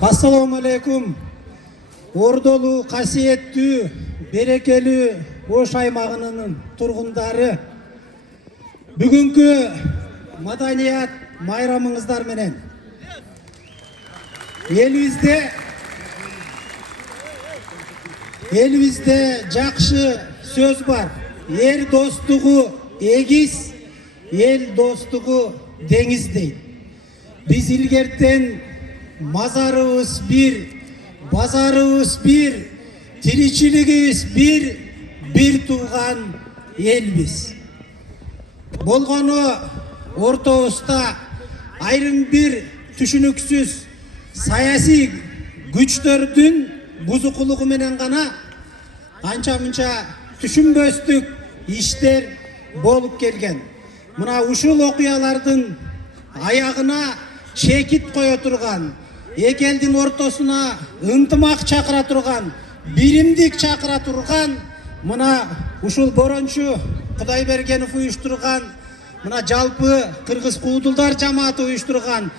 Assalamu alaikum. Ordolu, kasiyеттүү, берекелүү Ош аймагынын тургундары. Бүгүнкү маданият майрамыңыздар менен элибизде жакшы сөз бар. Эр достугу эгиз, эл достугу деңиз дейт. Биз илгертен мазарыбыз бир, базарыбыз бир, тиричилигибиз бир тууган элбиз. Болгону ортобузда айрым бир түшүнүксүз саясий күчтөрдүн бузукулугу менен гана анча мынча түшүнбөстүк иштер болуп келген. Мына ушул окуялардын аягына чекит кое турган, эки элдин ортосуна ынтымак чакыра турган, биримдик чакыра турган, мына ушул Борончу Кудайбергенов уюштурган, мына жалпы Кыргыз куудулдар жамааты уюштурган,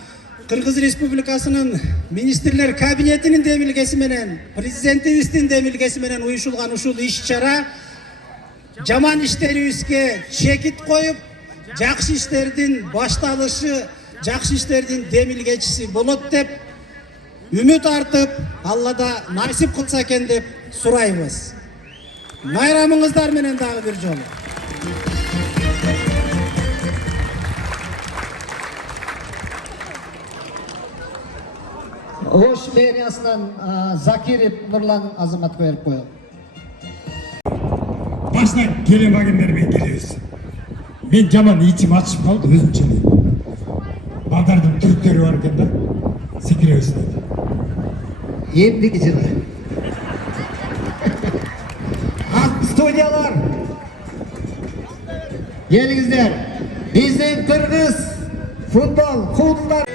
Кыргыз Республикасынын министрлер кабинетинин демилгеси менен, президентибиздин демилгеси менен уюшулган ушул иш-чара жаман иштерибизге чекит коюп, жакшы иштердин башталышы, жакшы иштердин демилгечиси болот деп үмүт артып, Аллада насип кылса экен деп сурайбыз. Майрамыңыздар менен дагы бир жолу. Ош мэриясынан Закиров Нурлан азаматка берип коелу. Башта келем агендермен келебиз. Мен жаман ичим ачышып калды өзүнчө. Балдардын түрктөрү бар экен да. Секиребиз деди. Эмдики жылы. Студиялар. Келиңиздер. Биздин Кыргыз футбол куудулдар